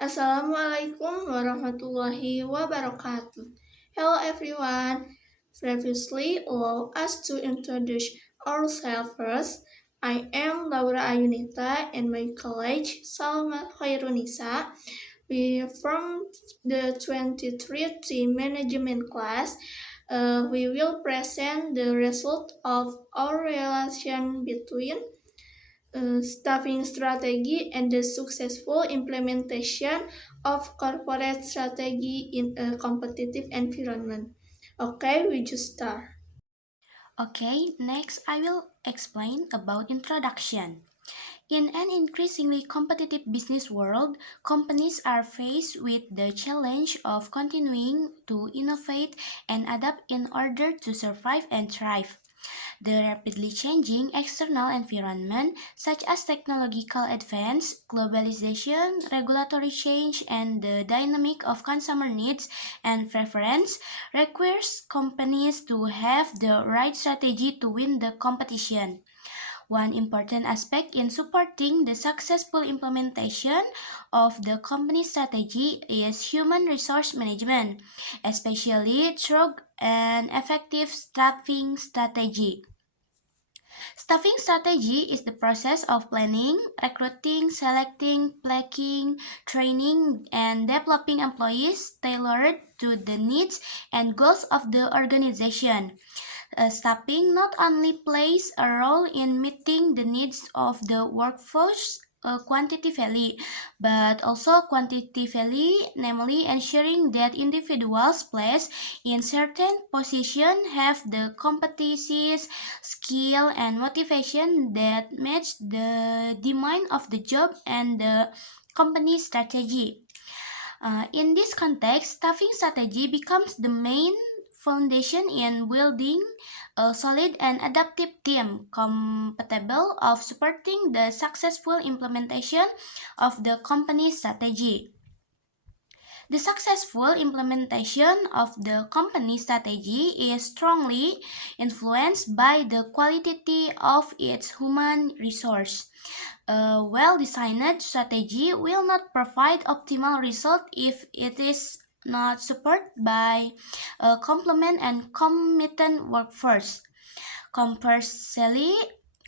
Assalamualaikum warahmatullahi wabarakatuh. Hello everyone. Previously, allow us to introduce ourselves first. I am Laura Ayunita and my colleague Salma Khairunisa. We from the 23 team management class. We will present the result of our relation between staffing strategy and the successful implementation of corporate strategy in a competitive environment. Okay, we just start. Okay, next I will explain about introduction. In an increasingly competitive business world, companies are faced with the challenge of continuing to innovate and adapt in order to survive and thrive. The rapidly changing external environment, such as technological advance, globalization, regulatory change, and the dynamic of consumer needs and preference, requires companies to have the right strategy to win the competition. One important aspect in supporting the successful implementation of the company strategy is human resource management, especially through an effective staffing strategy. Staffing strategy is the process of planning, recruiting, selecting, placing, training, and developing employees tailored to the needs and goals of the organization. Staffing not only plays a role in meeting the needs of the workforce quantitatively, but also quantitatively, namely ensuring that individuals placed in certain positions have the competencies, skill, and motivation that match the demand of the job and the company strategy. In this context, staffing strategy becomes the main foundation in building a solid and adaptive team compatible of supporting the successful implementation of the company strategy. The successful implementation of the company strategy is strongly influenced by the quality of its human resource. A well-designed strategy will not provide optimal result if it is not supported by a complement and committed workforce. Conversely,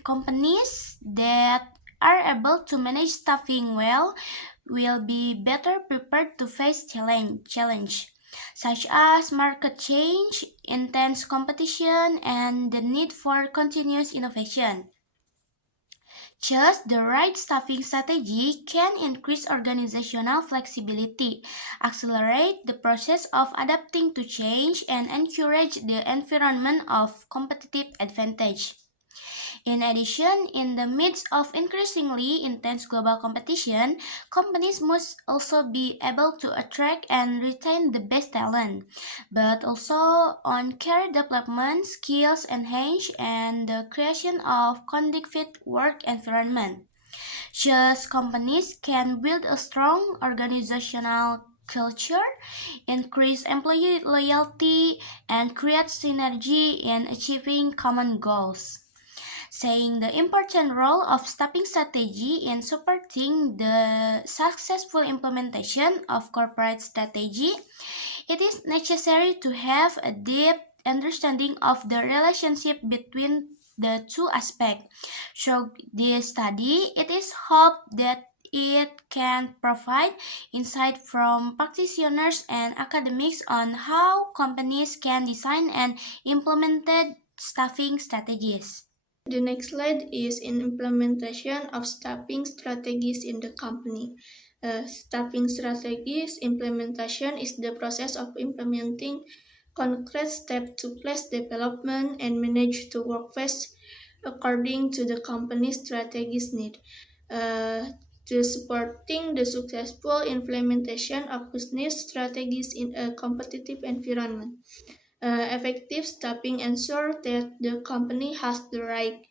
companies that are able to manage staffing well will be better prepared to face challenge such as market change, intense competition, and the need for continuous innovation. Just the right staffing strategy can increase organizational flexibility, accelerate the process of adapting to change, and encourage the environment of competitive advantage. In addition, in the midst of increasingly intense global competition, companies must also be able to attract and retain the best talent, but also on career development, skills enhance, and the creation of conducive work environment. Thus, companies can build a strong organizational culture, increase employee loyalty, and create synergy in achieving common goals. Saying the important role of staffing strategy in supporting the successful implementation of corporate strategy, it is necessary to have a deep understanding of the relationship between the two aspects. Through this study, it is hoped that it can provide insight from practitioners and academics on how companies can design and implement staffing strategies. The next slide is in implementation of staffing strategies in the company. Staffing strategies implementation is the process of implementing concrete steps to place development and manage the workforce according to the company's strategies need. To supporting the successful implementation of business strategies in a competitive environment. Effective staffing ensure that the company has the right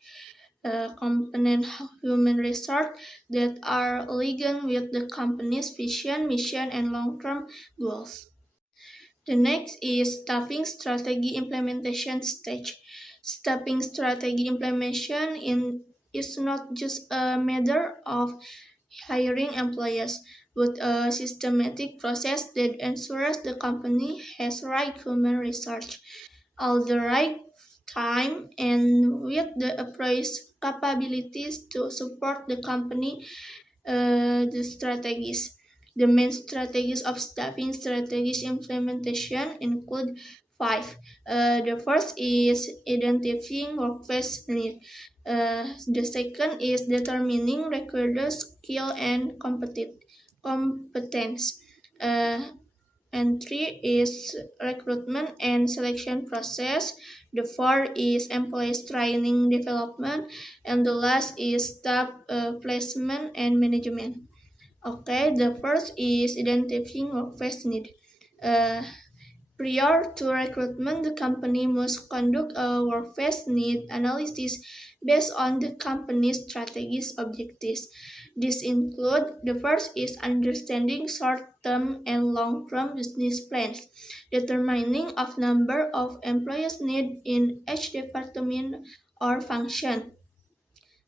component human resource that are aligned with the company's vision, mission, and long-term goals. The next is staffing strategy implementation stage. Staffing strategy is not just a matter of hiring employees, with a systematic process that ensures the company has right human research, all the right time, and with the appraised capabilities to support the company the strategies. The main strategies of staffing strategies implementation include five. The first is identifying workforce need. The second is determining recruiter skill and competence. Uh, and three is recruitment and selection process. The four is employees training development, and the last is staff placement and management. Okay, the first is identifying workforce need. Uh, Prior to recruitment, the company must conduct a workforce need analysis based on the company's strategic objectives. This include the first is understanding short-term and long-term business plans, determining of number of employees need in each department or function,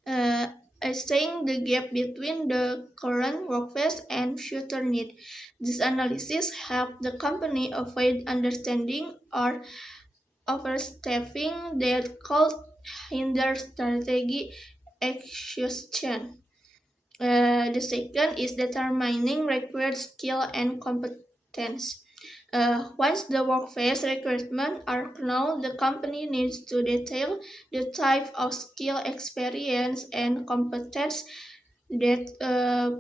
uh, assessing the gap between the current workforce and future need. This analysis helps the company avoid understanding or overstaffing that could hinder strategy execution. The second is determining required skill and competence. Once the workforce requirements are known, the company needs to detail the type of skill, experience, and competence that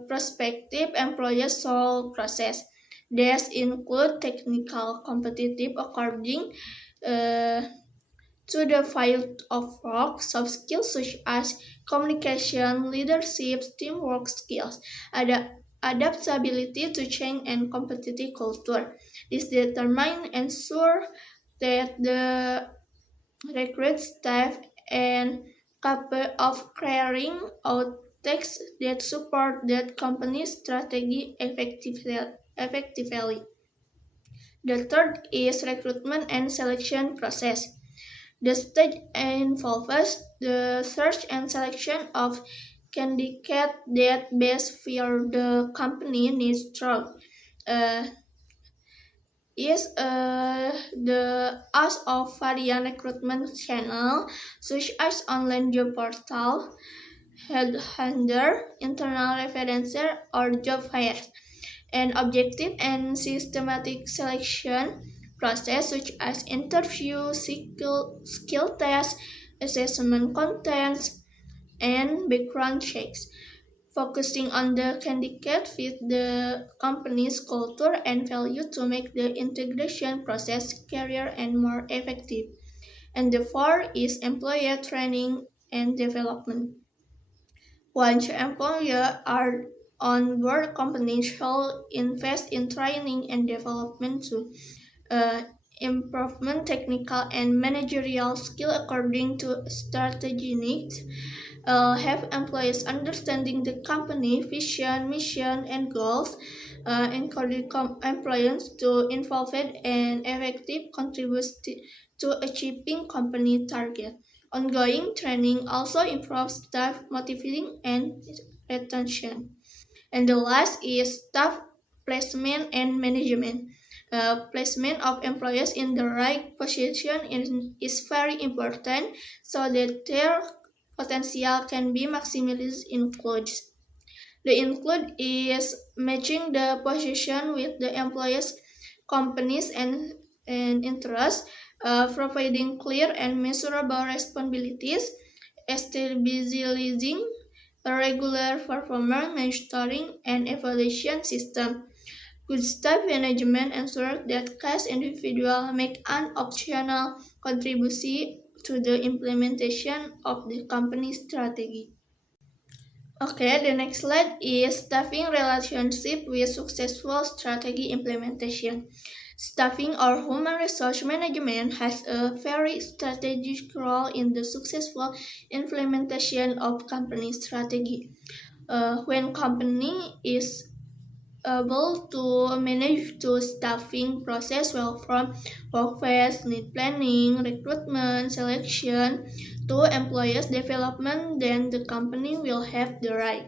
prospective employers should possess. These include technical competitive according uh, to the field of work, soft skills such as communication, leadership, teamwork skills, adaptability to change, and competitive culture. This determine ensure that the recruit staff and capable of carrying out tasks that support that company's strategy effectively. The third is recruitment and selection process. The stage involves the search and selection of candidates that best fill the company needs through uh, is the use of various recruitment channels such as online job portal, headhunter, internal referencer, or job fairs. An objective and systematic selection process such as interview, skill tests, assessment contents, and background checks, focusing on the candidate fit the company's culture and value to make the integration process career and more effective. And the fourth is employer training and development. Once employers are on board, companies should invest in training and development to uh, improvement technical and managerial skill according to strategy needs. Have employees understanding the company vision, mission, and goals. Encourage employees to involve and effective contribute to achieving company target. Ongoing training also improves staff motivation and retention. And the last is staff placement and management. Placement of employees in the right position is very important so that their potential can be maximized includes. The include is matching the position with the employees, companies, and interests, providing clear and measurable responsibilities, establishing a regular performance monitoring and evaluation system. Good staff management ensures that each individual make an optional contribution to the implementation of the company strategy. Okay, the next slide is staffing relationship with successful strategy implementation. Staffing or human resource management has a very strategic role in the successful implementation of company strategy. When company is able to manage the staffing process well from workforce need planning, recruitment, selection to employees development, then the company will have the right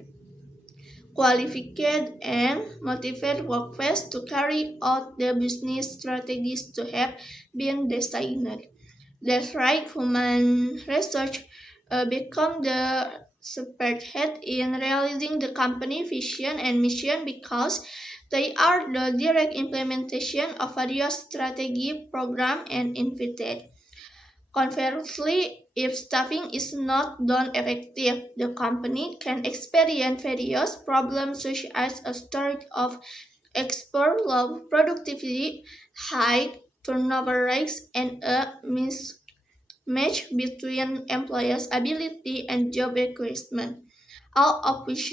qualified and motivated workforce to carry out the business strategies to have been designed. That's right, human research become the spearhead in realizing the company vision and mission because they are the direct implementation of various strategy, program, and invited. Conversely, if staffing is not done effective, the company can experience various problems such as a shortage of expert low productivity, high turnover rates, and a mismatch between employers' ability and job requirement, all of which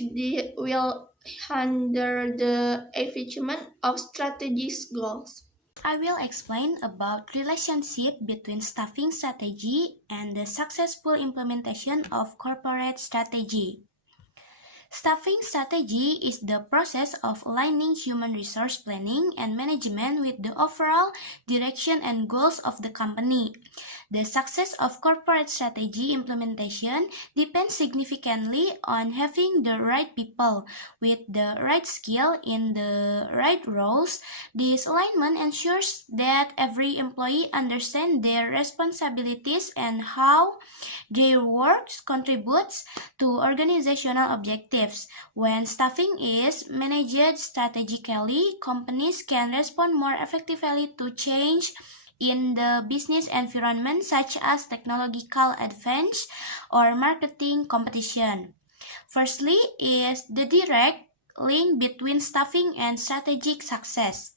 will hinder the achievement of strategic goals. I will explain about relationship between staffing strategy and the successful implementation of corporate strategy. Staffing strategy is the process of aligning human resource planning and management with the overall direction and goals of the company. The success of corporate strategy implementation depends significantly on having the right people with the right skill in the right roles. This alignment ensures that every employee understands their responsibilities and how their work contributes to organizational objectives. When staffing is managed strategically, companies can respond more effectively to change in the business environment, such as technological advance or marketing competition. Firstly, is the direct link between staffing and strategic success.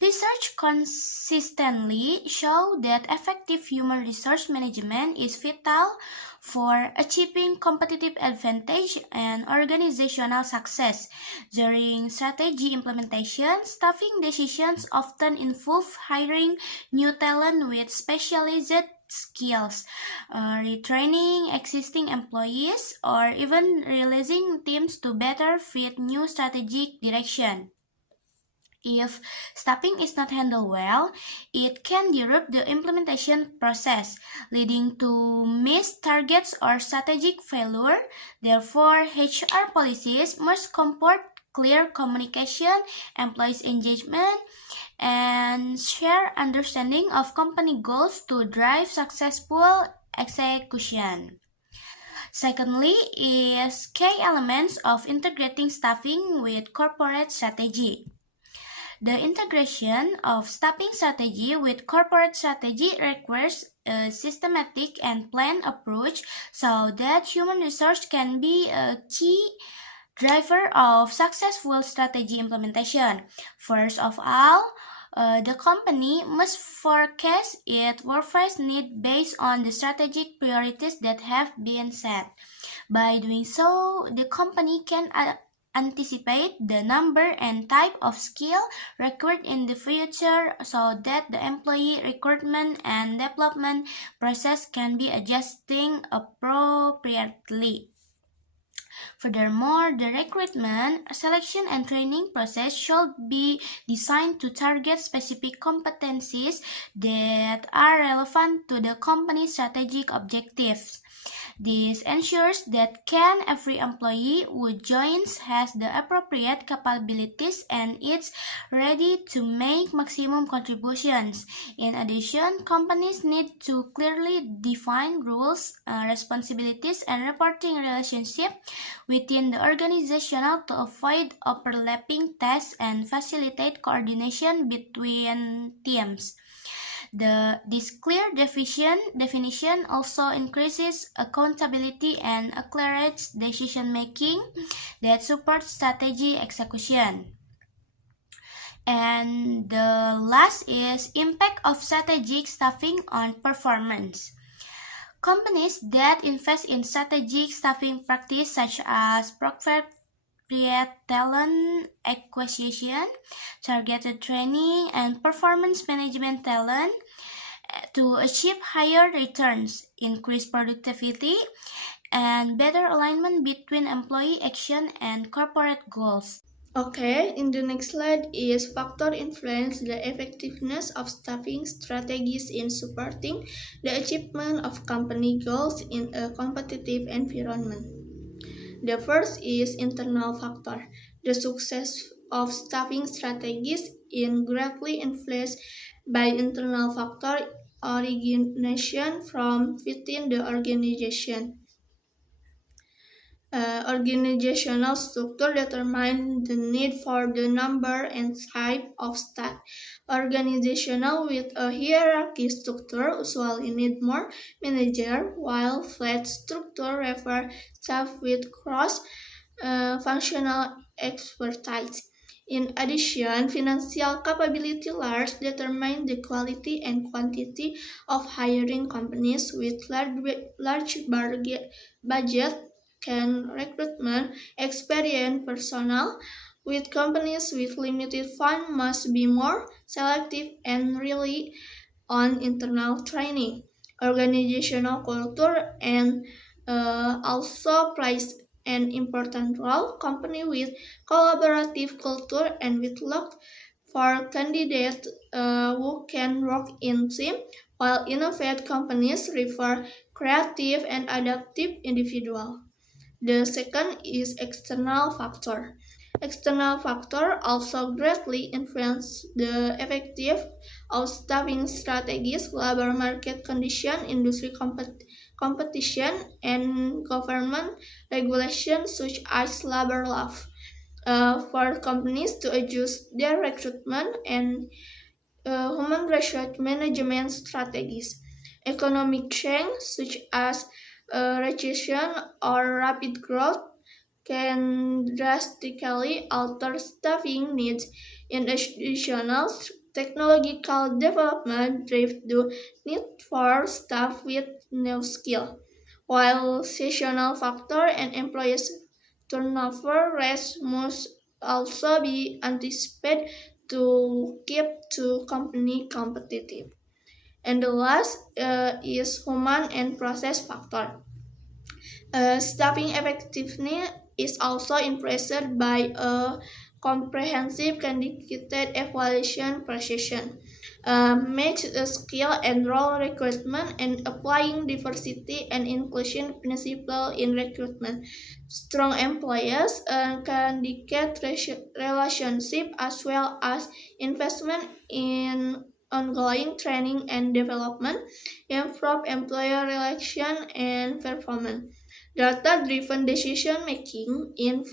Research consistently show that effective human resource management is vital for achieving competitive advantage and organizational success. During strategy implementation, staffing decisions often involve hiring new talent with specialized skills, retraining existing employees, or even releasing teams to better fit new strategic direction. If staffing is not handled well, it can disrupt the implementation process, leading to missed targets or strategic failure. Therefore, HR policies must comfort clear communication, employees' engagement, and share understanding of company goals to drive successful execution. Secondly, is key elements of integrating staffing with corporate strategy. The integration of staffing strategy with corporate strategy requires a systematic and planned approach so that human resource can be a key driver of successful strategy implementation. First of all, the company must forecast its workforce need based on the strategic priorities that have been set. By doing so, the company can anticipate the number and type of skill required in the future so that the employee recruitment and development process can be adjusting appropriately. Furthermore, the recruitment, selection, and training process should be designed to target specific competencies that are relevant to the company's strategic objectives. This ensures that every employee who joins has the appropriate capabilities and is ready to make maximum contributions. In addition, companies need to clearly define rules, responsibilities, and reporting relationship within the organizational to avoid overlapping tasks and facilitate coordination between teams. This clear definition also increases accountability and accelerates decision making that supports strategy execution. And the last is impact of strategic staffing on performance. Companies that invest in strategic staffing practice such as appropriate talent acquisition, targeted training, and performance management talent to achieve higher returns, increase productivity, and better alignment between employee action and corporate goals. Okay, in the next slide is factor influence the effectiveness of staffing strategies in supporting the achievement of company goals in a competitive environment. The first is internal factor. The success of staffing strategies is greatly influenced by internal factor origination from within the organization. Organizational structure determine the need for the number and type of staff. Organizational with a hierarchy structure usually need more manager, while flat structure refer staff with cross functional expertise. In addition, financial capability large determine the quality and quantity of hiring. Companies with budget can recruitment experienced personnel, with companies with limited funds must be more selective and rely on internal training. Organizational culture and also plays an important role. Company with collaborative culture and with look for candidates who can work in team, while innovative companies prefer creative and adaptive individuals. The second is external factor. External factor also greatly influence the effective of staffing strategies, labor market condition, industry competition, and government regulations such as labor law. For companies to adjust their recruitment and human resource management strategies. Economic change such as recession or rapid growth can drastically alter staffing needs. In additional, technological development drives the need for staff with new skill, while seasonal factor and employees turnover rates must also be anticipated to keep the company competitive. And the last is human and process factor. Staffing effectiveness is also impressed by a comprehensive candidate evaluation process. Match skill and role recruitment and applying diversity and inclusion principle in recruitment. Strong employers candidate relationship as well as investment in ongoing training and development improve employer relation and performance. Data-driven decision-making in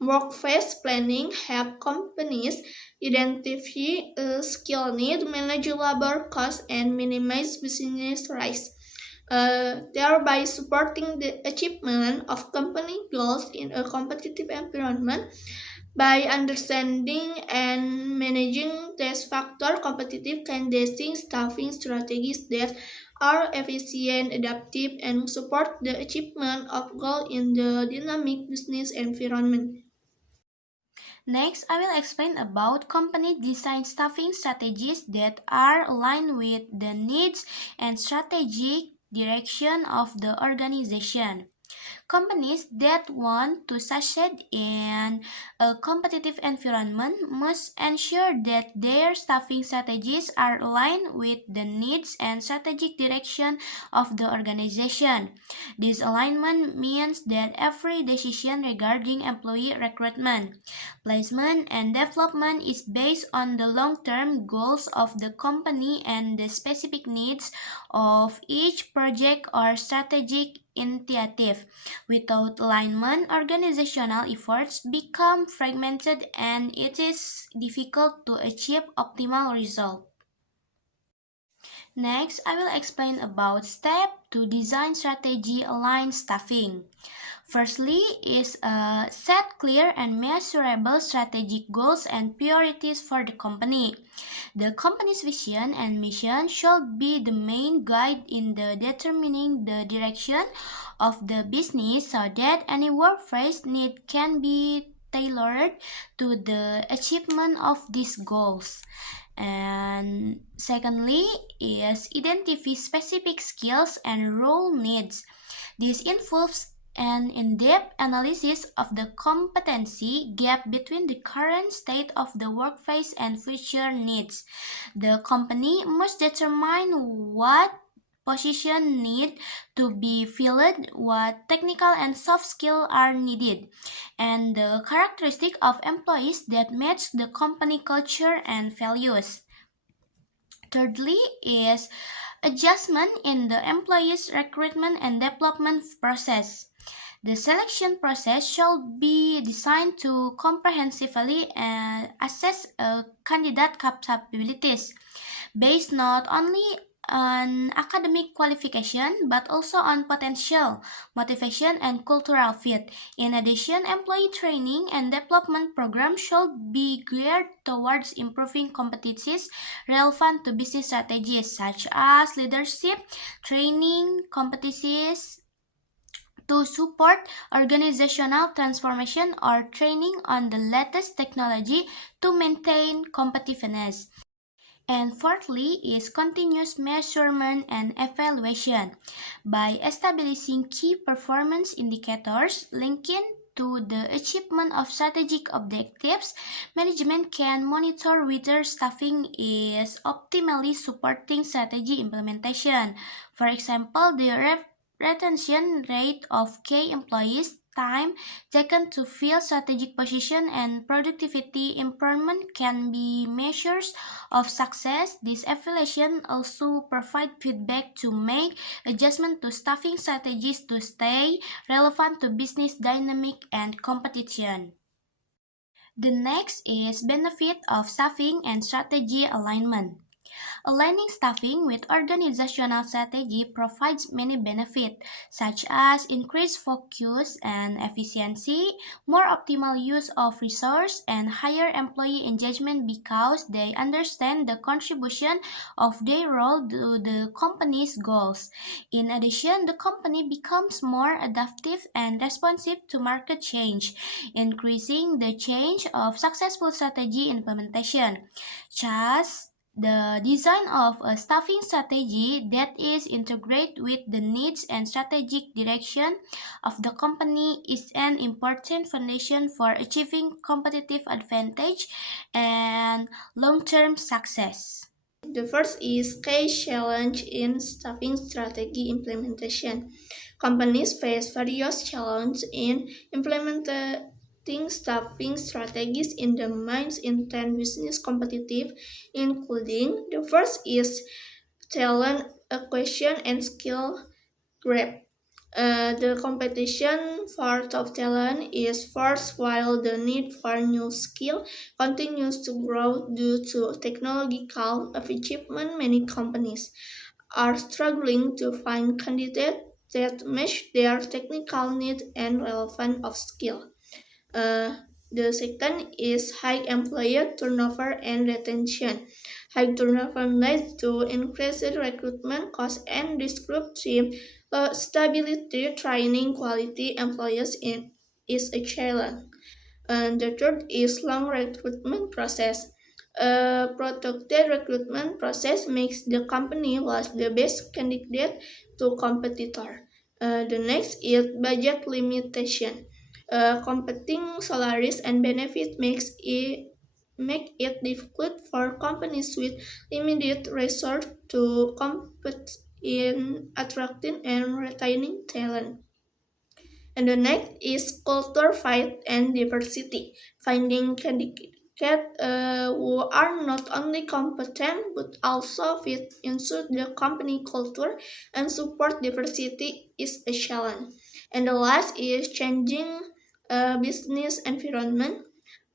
workforce planning help companies identify skill need, manage labor costs, and minimize business risk, thereby supporting the achievement of company goals in a competitive environment. By understanding and managing these factors, competitive candidating staffing strategies that are efficient, adaptive, and support the achievement of goals in the dynamic business environment. Next, I will explain about company design staffing strategies that are aligned with the needs and strategic direction of the organization. Companies that want to succeed in a competitive environment must ensure that their staffing strategies are aligned with the needs and strategic direction of the organization. This alignment means that every decision regarding employee recruitment, placement, and development is based on the long term goals of the company and the specific needs of each project or strategic initiative. Without alignment, organizational efforts become fragmented and it is difficult to achieve optimal results. Next, I will explain about step to design strategy align staffing. Firstly is set clear and measurable strategic goals and priorities for the company. The company's vision and mission should be the main guide in the determining the direction of the business so that any workforce need can be tailored to the achievement of these goals. And secondly is identify specific skills and role needs. This involves an in-depth analysis of the competency gap between the current state of the workplace and future needs. The company must determine what position need to be filled, what technical and soft skills are needed, and the characteristic of employees that match the company culture and values. Thirdly is adjustment in the employees' recruitment and development process. The selection process should be designed to comprehensively assess a candidate capabilities based not only on academic qualification but also on potential, motivation, and cultural fit. In addition, employee training and development programs should be geared towards improving competencies relevant to business strategies such as leadership, training, competencies to support organizational transformation or training on the latest technology to maintain competitiveness. And fourthly is continuous measurement and evaluation. By establishing key performance indicators linking to the achievement of strategic objectives, management can monitor whether staffing is optimally supporting strategy implementation. For example, the retention rate of key employees, time taken to fill strategic position, and productivity improvement can be measures of success. This evaluation also provide feedback to make adjustment to staffing strategies to stay relevant to business dynamic and competition. The next is benefit of staffing and strategy alignment. Aligning staffing with organizational strategy provides many benefits, such as increased focus and efficiency, more optimal use of resource, and higher employee engagement because they understand the contribution of their role to the company's goals. In addition, the company becomes more adaptive and responsive to market change, increasing the change of successful strategy implementation. Thus, the design of a staffing strategy that is integrated with the needs and strategic direction of the company is an important foundation for achieving competitive advantage and long-term success. The first is key challenge in staffing strategy implementation. Companies face various challenges in implementing staffing strategies in the minds intent business competitive, including the first is talent acquisition and skill grab. The competition for top talent is fierce while the need for new skill continues to grow due to technological achievement. Many companies are struggling to find candidates that match their technical needs and relevant of skill. Uh, the second is high employee turnover and retention. High turnover leads to increased recruitment costs and disruptive stability. Training quality employees is a challenge. And the third is long recruitment process. A protected recruitment process makes the company lose the best candidate to competitor. The next is budget limitation. Competing salaries and benefits make it difficult for companies with limited resources to compete in attracting and retaining talent. And the next is culture fit and diversity. Finding candidates who are not only competent but also fit into the company culture and support diversity is a challenge. And the last is changing business environment.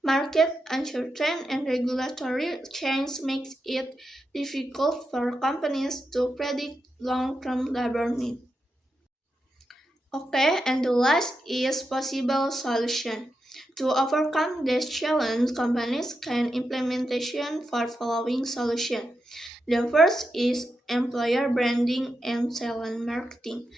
Market uncertainty and regulatory change makes it difficult for companies to predict long-term labor needs. Okay, and the last is possible solution. To overcome this challenge, companies can implementation for following solution. The first is employer branding and talent marketing.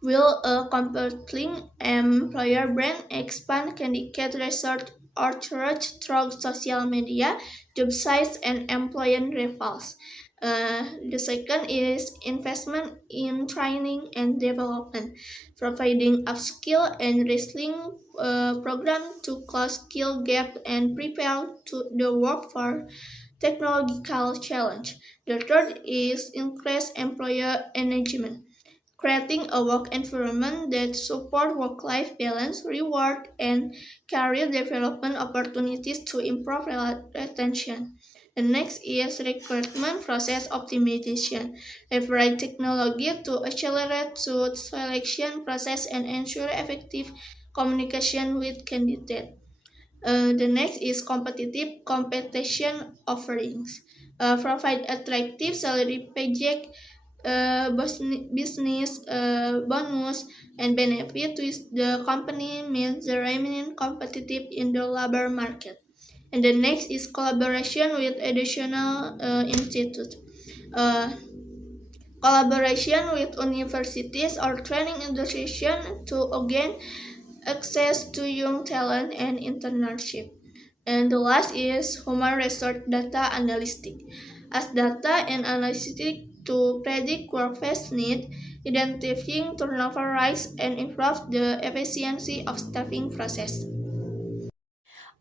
Will a compelling employer brand expand candidate research outreach through social media, job sites, and employer revals? The second is investment in training and development, providing upskill and reskilling program to close skill gap and prepare to the workforce technological challenge. The third is increased employer engagement, creating a work environment that supports work-life balance, reward, and career development opportunities to improve retention. The next is recruitment process optimization. Leverage technology to accelerate the selection process and ensure effective communication with candidates. The next is competitive competition offerings. Provide attractive salary package, business bonus, and benefit which the company means the remain competitive in the labor market. And the next is collaboration with additional institutes. Uh, Collaboration with universities or training institutions to again access to young talent and internship. And the last is human resource data analytics. As data and analytics to predict workforce need, identifying turnover rates, and improve the efficiency of staffing process.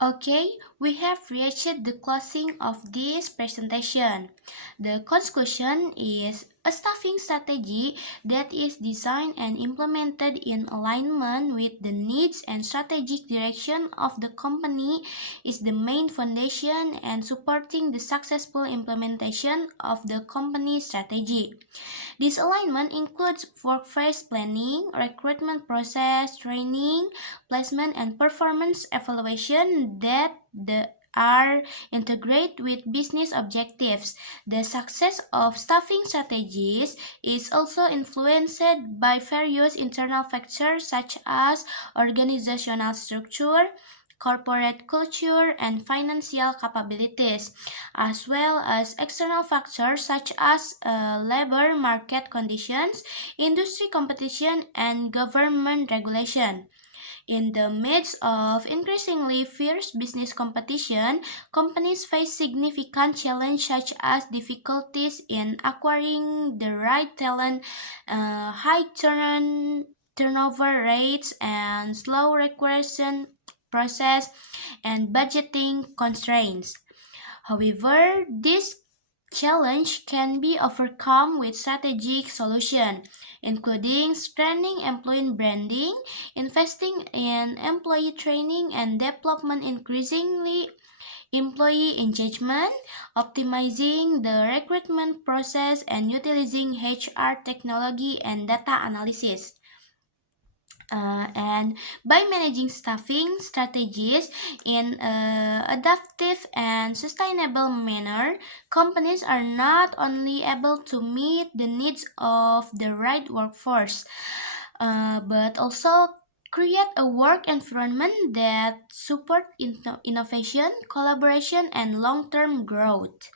Okay, we have reached the closing of this presentation. The conclusion is a staffing strategy that is designed and implemented in alignment with the needs and strategic direction of the company is the main foundation and supporting the successful implementation of the company strategy. This alignment includes workforce planning, recruitment process, training, placement, and performance evaluation are integrated with business objectives. The success of staffing strategies is also influenced by various internal factors such as organizational structure, corporate culture, and financial capabilities, as well as external factors such as labor market conditions, industry competition, and government regulation. In the midst of increasingly fierce business competition, companies face significant challenges such as difficulties in acquiring the right talent, high turnover rates, and slow recruitment process, and budgeting constraints. However, this challenge can be overcome with strategic solutions, including strengthening employee branding, investing in employee training and development, increasingly employee engagement, optimizing the recruitment process, and utilizing HR technology and data analysis. And by managing staffing strategies in an adaptive and sustainable manner, companies are not only able to meet the needs of the right workforce, but also create a work environment that support innovation, collaboration, and long-term growth.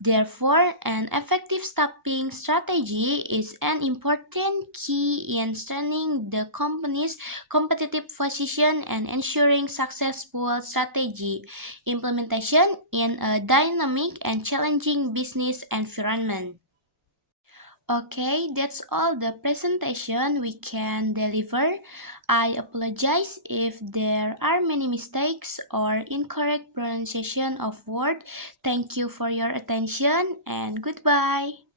Therefore, an effective staffing strategy is an important key in strengthening the company's competitive position and ensuring successful strategy implementation in a dynamic and challenging business environment. Okay, that's all the presentation we can deliver. I apologize if there are many mistakes or incorrect pronunciation of word. Thank you for your attention and goodbye.